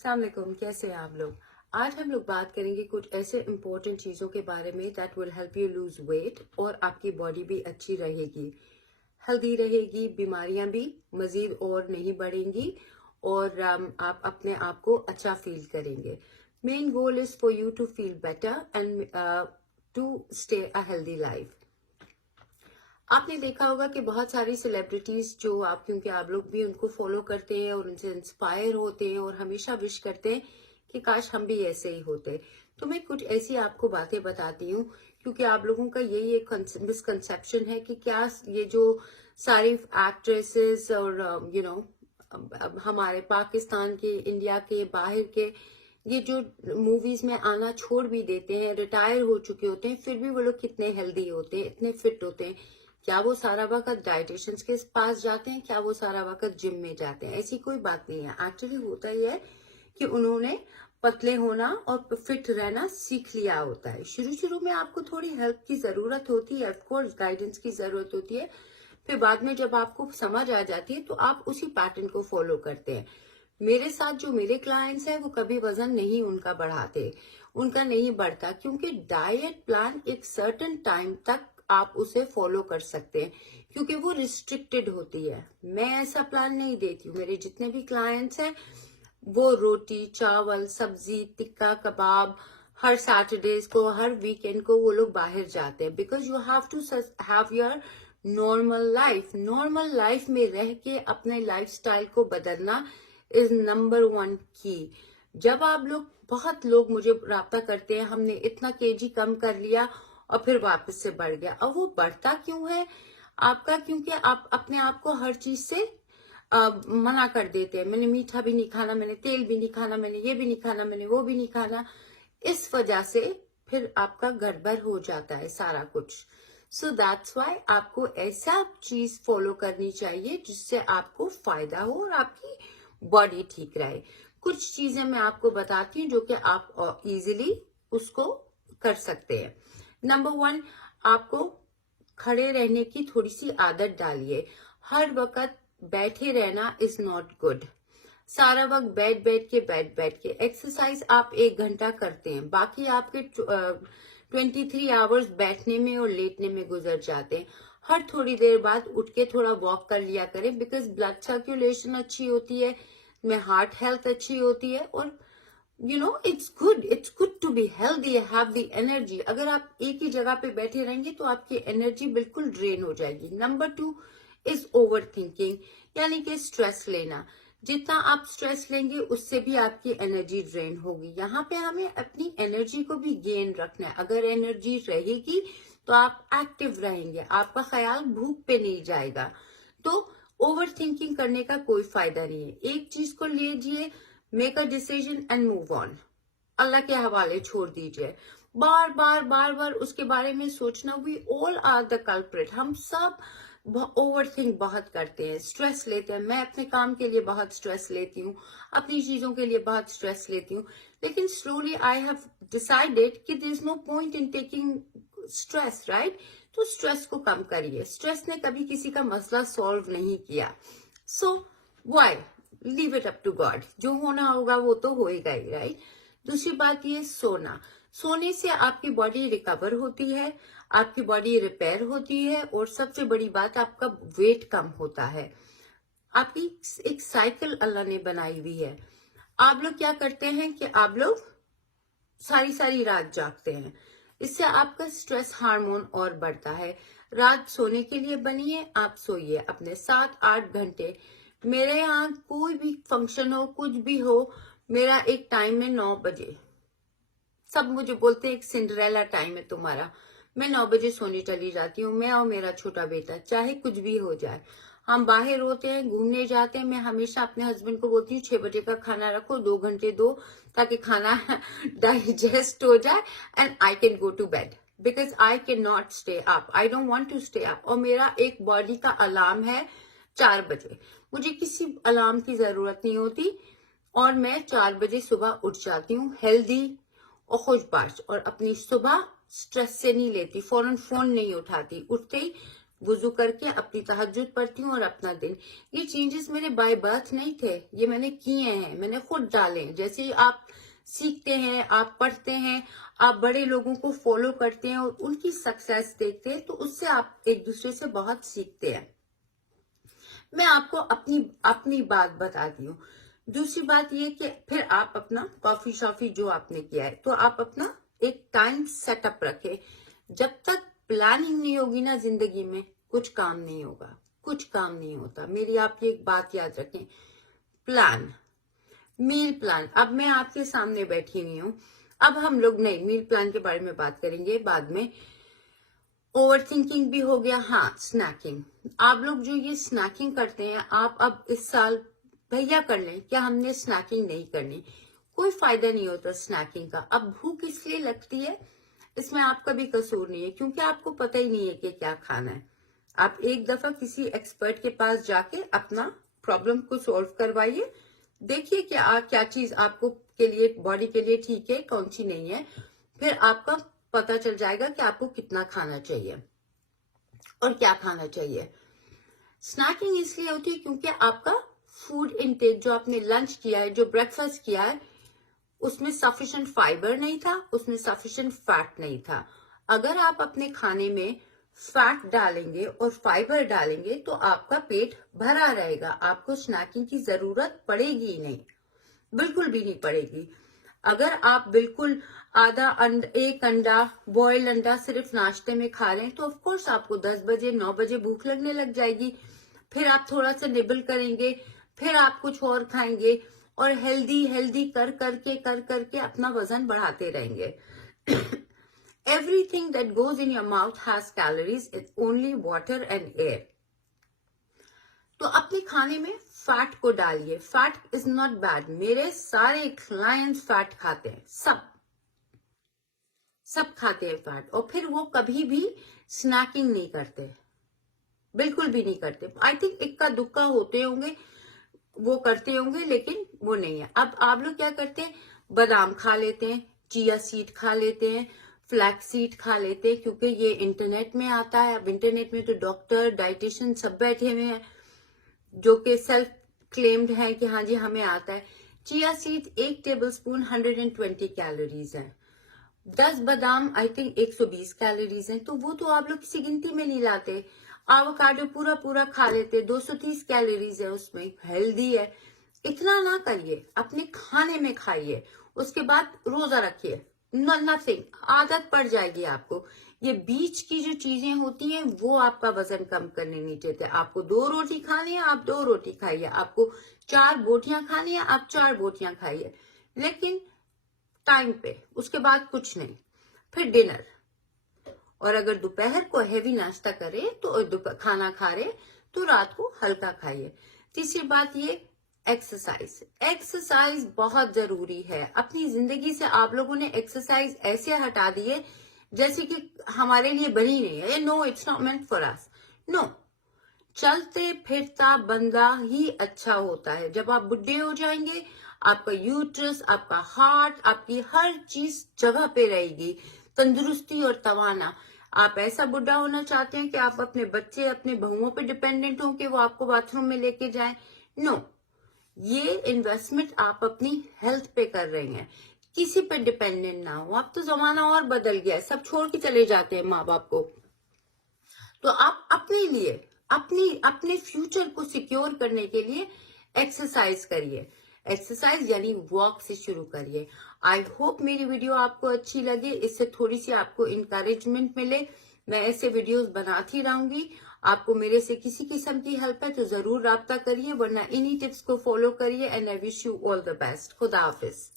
अस्सलाम वालेकुम, कैसे हैं आप लोग। आज हम लोग बात करेंगे कुछ ऐसे इम्पोर्टेंट चीज़ों के बारे में that will help you lose weight और आपकी बॉडी भी अच्छी रहेगी, हेल्दी रहेगी, बीमारियां भी मजीद और नहीं बढ़ेंगी और आप अपने आप को अच्छा फील करेंगे। Main goal is for you to feel better and to stay a healthy life. आपने देखा होगा कि बहुत सारी सेलिब्रिटीज जो आप, क्योंकि आप लोग भी उनको फॉलो करते हैं और उनसे इंस्पायर होते हैं और हमेशा विश करते हैं कि काश हम भी ऐसे ही होते। तो मैं कुछ ऐसी आपको बातें बताती हूँ, क्योंकि आप लोगों का यही एक मिसकंसेप्शन है कि क्या ये जो सारी एक्ट्रेसेस और हमारे पाकिस्तान के, इंडिया के, बाहर के, ये जो मूवीज में आना छोड़ भी देते हैं, रिटायर हो चुके होते हैं, फिर भी वो लोग कितने हेल्दी होते हैं, इतने फिट होते हैं। क्या वो सारा वक्त डाइटिशियंस के पास जाते हैं? क्या वो सारा वक्त जिम में जाते हैं? ऐसी कोई बात नहीं है। एक्चुअली होता ही है कि उन्होंने पतले होना और फिट रहना सीख लिया होता है। शुरू शुरू में आपको थोड़ी हेल्प की जरूरत होती है, ऑफकोर्स गाइडेंस की जरूरत होती है। फिर बाद में जब आपको समझ आ जाती है तो आप उसी पैटर्न को फॉलो करते हैं। मेरे साथ जो मेरे क्लाइंट्स हैं वो कभी वजन नहीं उनका बढ़ाते, उनका नहीं बढ़ता, क्योंकि डाइट प्लान एक सर्टेन टाइम तक आप उसे फॉलो कर सकते हैं, क्योंकि वो रिस्ट्रिक्टेड होती है। मैं ऐसा प्लान नहीं देती हूँ। मेरे जितने भी क्लाइंट्स हैं वो रोटी, चावल, सब्जी, टिक्का, कबाब, हर सैटरडेज को, हर वीकेंड को वो लोग बाहर जाते हैं। Because you have to have your normal life. Normal life में रह के अपने लाइफस्टाइल को बदलना इज नंबर वन की। जब आप लोग, बहुत लोग मुझे राब्ता करते हैं, हमने इतना केजी कम कर लिया और फिर वापस से बढ़ गया। अब वो बढ़ता क्यों है आपका? क्योंकि आप अपने आप को हर चीज से मना कर देते हैं। मैंने मीठा भी नहीं खाना, मैंने तेल भी नहीं खाना, मैंने ये भी नहीं खाना, मैंने वो भी नहीं खाना। इस वजह से फिर आपका गड़बड़ हो जाता है सारा कुछ। सो दैट्स वाई आपको ऐसा चीज फॉलो करनी चाहिए जिससे आपको फायदा हो और आपकी बॉडी ठीक रहे। कुछ चीजें मैं आपको बताती हूँ जो कि आप इजीली उसको कर सकते हैं। नंबर वन, आपको खड़े रहने की थोड़ी सी आदत डालिए। हर वक्त बैठे रहना इज नॉट गुड। सारा वक्त बैठ के एक्सरसाइज आप 1 घंटा करते हैं, बाकी आपके 23 आवर्स बैठने में और लेटने में गुजर जाते हैं। हर थोड़ी देर बाद उठ के थोड़ा वॉक कर लिया करें, बिकॉज ब्लड सर्कुलेशन अच्छी होती है, में हार्ट हेल्थ अच्छी होती है और it's good to be healthy, have the energy. अगर आप एक ही जगह पे बैठे रहेंगे तो आपकी एनर्जी बिल्कुल ड्रेन हो जाएगी। Number two is over thinking, यानी कि स्ट्रेस लेना। जितना आप स्ट्रेस लेंगे उससे भी आपकी एनर्जी ड्रेन होगी। यहाँ पे हमें अपनी एनर्जी को भी गेन रखना है। अगर एनर्जी रहेगी तो आप एक्टिव रहेंगे, आपका ख्याल भूख पे नहीं जाएगा। तो ओवर थिंकिंग करने का कोई फायदा नहीं है। एक चीज को लीजिए, make a decision and move on. Allah के हवाले छोड़ दीजिए। बार बार उसके बारे में सोचना, we all are the culprit. हम सब ओवर थिंक बहुत करते हैं, स्ट्रेस लेते हैं। मैं अपने काम के लिए बहुत स्ट्रेस लेती हूँ, अपनी चीजों के लिए बहुत स्ट्रेस लेती हूँ, लेकिन स्लोली आई हैव डिसाइडेड कि there is no point in taking stress, right? तो स्ट्रेस को कम करिए। स्ट्रेस ने कभी किसी का मसला सॉल्व नहीं किया। So why leave it up to God. जो होना होगा वो तो होएगा ही, राइट? दूसरी बात ये, सोना। सोने से आपकी बॉडी रिकवर होती है, आपकी बॉडी रिपेयर होती है और सबसे बड़ी बात, आपका वेट कम होता है। आपकी एक साइकिल अल्लाह ने बनाई हुई है। आप लोग क्या करते हैं कि आप लोग सारी सारी रात जागते हैं, इससे आपका स्ट्रेस हार्मोन और बढ़ता है। रात सोने के लिए बनिए, आप सोइए अपने 7-8 घंटे। मेरे यहाँ कोई भी फंक्शन हो, कुछ भी हो, मेरा एक टाइम है 9 बजे। सब मुझे बोलते हैं एक सिंड्रेला टाइम है तुम्हारा। मैं 9 बजे सोने चली जाती हूँ, मैं और मेरा छोटा बेटा, चाहे कुछ भी हो जाए। हम बाहर होते हैं, घूमने जाते हैं, मैं हमेशा अपने हस्बैंड को बोलती हूँ 6 बजे का खाना रखो, 2 घंटे दो ताकि खाना डाइजेस्ट हो जाए and I can go to bed, because I can not stay up, I don't want to stay up. और मेरा एक बॉडी का अलार्म है 4 बजे। मुझे किसी अलार्म की जरूरत नहीं होती और मैं 4 बजे सुबह उठ जाती हूँ, हेल्दी और खुशबाश। और अपनी सुबह स्ट्रेस से नहीं लेती, फौरन फोन नहीं उठाती, उठते ही वुजू करके अपनी तहज्जुद पढ़ती हूँ और अपना दिन। ये चेंजेस मेरे बाय बर्थ नहीं थे, ये मैंने किए हैं, मैंने खुद डाले हैं। जैसे आप सीखते हैं, आप पढ़ते हैं, आप बड़े लोगों को फॉलो करते हैं और उनकी सक्सेस देखते हैं, तो उससे आप एक दूसरे से बहुत सीखते हैं। मैं आपको अपनी अपनी बात बताती हूँ। दूसरी बात ये कि फिर आप अपना कॉफी शॉफी जो आपने किया है, तो आप अपना एक टाइम सेटअप रखें। जब तक प्लानिंग नहीं होगी ना जिंदगी में, कुछ काम नहीं होगा, कुछ काम नहीं होता। मेरी आप ये एक बात याद रखें, प्लान, मील प्लान। अब मैं आपके सामने बैठी हुई हूँ, अब हम लोग नहीं मील प्लान के बारे में बात करेंगे बाद में। ओवर थिंकिंग भी हो गया। हाँ, स्नैकिंग, आप लोग जो ये स्नैकिंग करते हैं, आप अब इस साल भैया कर लें, क्या हमने स्नैकिंग नहीं करनी, कोई फायदा नहीं होता स्नैकिंग का। अब भूख इसलिए लगती है, इसमें आपका भी कसूर नहीं है, क्योंकि आपको पता ही नहीं है कि क्या खाना है। आप एक दफा किसी एक्सपर्ट के पास जाके अपना प्रॉब्लम को सॉल्व करवाइए, देखिए कि क्या चीज आपको के लिए, बॉडी के लिए ठीक है, कौन सी नहीं है। फिर आपका पता चल जाएगा कि आपको कितना खाना चाहिए और क्या खाना चाहिए। स्नैकिंग इसलिए होती है क्योंकि आपका फूड इनटेक, जो आपने लंच किया है, जो ब्रेकफास्ट किया है, उसमें सफिशिएंट फाइबर नहीं था, उसमें सफिशिएंट फैट नहीं था। अगर आप अपने खाने में फैट डालेंगे और फाइबर डालेंगे तो आपका पेट भरा रहेगा, आपको स्नैकिंग की जरूरत पड़ेगी ही नहीं, बिल्कुल भी नहीं पड़ेगी। अगर आप बिल्कुल एक अंडा, बॉइल्ड अंडा सिर्फ नाश्ते में खा रहे हैं, तो ऑफ कोर्स आपको 10 बजे 9 बजे भूख लगने लग जाएगी। फिर आप थोड़ा सा निबल करेंगे, फिर आप कुछ और खाएंगे और हेल्दी हेल्दी कर करके अपना वजन बढ़ाते रहेंगे। Everything that goes in your mouth has calories, it's only water and air. तो अपने खाने में फैट को डालिए, फैट इज नॉट बैड। मेरे सारे क्लाइंट्स फैट खाते हैं, सब खाते हैं फैट, और फिर वो कभी भी स्नैकिंग नहीं करते, बिल्कुल भी नहीं करते। आई थिंक इक्का दुक्का होते होंगे, वो करते होंगे, लेकिन वो नहीं है। अब आप लोग क्या करते हैं, बादाम खा लेते हैं, चिया सीड खा लेते हैं, फ्लैक्स सीड खा लेते हैं, क्योंकि ये इंटरनेट में आता है। अब इंटरनेट में तो डॉक्टर, डाइटिशियन सब बैठे हुए हैं जो कि सेल्फ क्लेम्ड है कि हाँ जी हमें आता है। चिया सीड 1 टेबलस्पून 120 कैलोरीज है, 10 बादाम आई थिंक 120 कैलोरीज हैं, तो वो तो आप लोग किसी गिनती में नहीं लाते। आवोकाडो पूरा पूरा खा लेते, 230 कैलोरीज है उसमें, हेल्दी है। इतना ना करिए, अपने खाने में खाइए, उसके बाद रोजा रखिए, नथिंग, आदत पड़ जाएगी आपको। ये बीच की जो चीजें होती हैं वो आपका वजन कम करने नहीं देते। आपको 2 रोटी खानी है, आप 2 रोटी खाइए, आपको 4 बोटियां खानी है, आप 4 बोटियां खाइए, लेकिन टाइम पे, उसके बाद कुछ नहीं। फिर डिनर, और अगर दोपहर को हैवी नाश्ता करे तो खाना खा रहे तो रात को हल्का खाइए। तीसरी बात ये एक्सरसाइज, एक्सरसाइज बहुत जरूरी है। अपनी जिंदगी से आप लोगों ने एक्सरसाइज ऐसे हटा दिए जैसे कि हमारे लिए बनी नहीं है। No, it's not meant for us. No, चलते फिरता बंदा ही अच्छा होता है। जब आप बुढ़े हो जाएंगे, आपका यूट्रस, आपका हार्ट, आपकी हर चीज जगह पे रहेगी, तंदुरुस्ती और तवाना। आप ऐसा बुढ़ा होना चाहते हैं कि आप अपने बच्चे, अपने बहुओं पे डिपेंडेंट हो कि वो आपको बाथरूम में लेके जाएं? नो, ये इन्वेस्टमेंट आप अपनी हेल्थ पे कर रहे हैं, किसी पे डिपेंडेंट ना हो। अब तो जमाना और बदल गया है, सब छोड़ के चले जाते हैं माँ बाप को। तो आप अपने लिए, अपने फ्यूचर को सिक्योर करने के लिए एक्सरसाइज करिए। एक्सरसाइज यानी वॉक से शुरू करिए। आई होप मेरी वीडियो आपको अच्छी लगे, इससे थोड़ी सी आपको इंकरेजमेंट मिले। मैं ऐसे वीडियोस बनाती रहूंगी। आपको मेरे से किसी किस्म की हेल्प है तो जरूर राब्ता करिए, वरना इन्हीं टिप्स को फॉलो करिए। And I wish you all the best. खुदा हाफिज।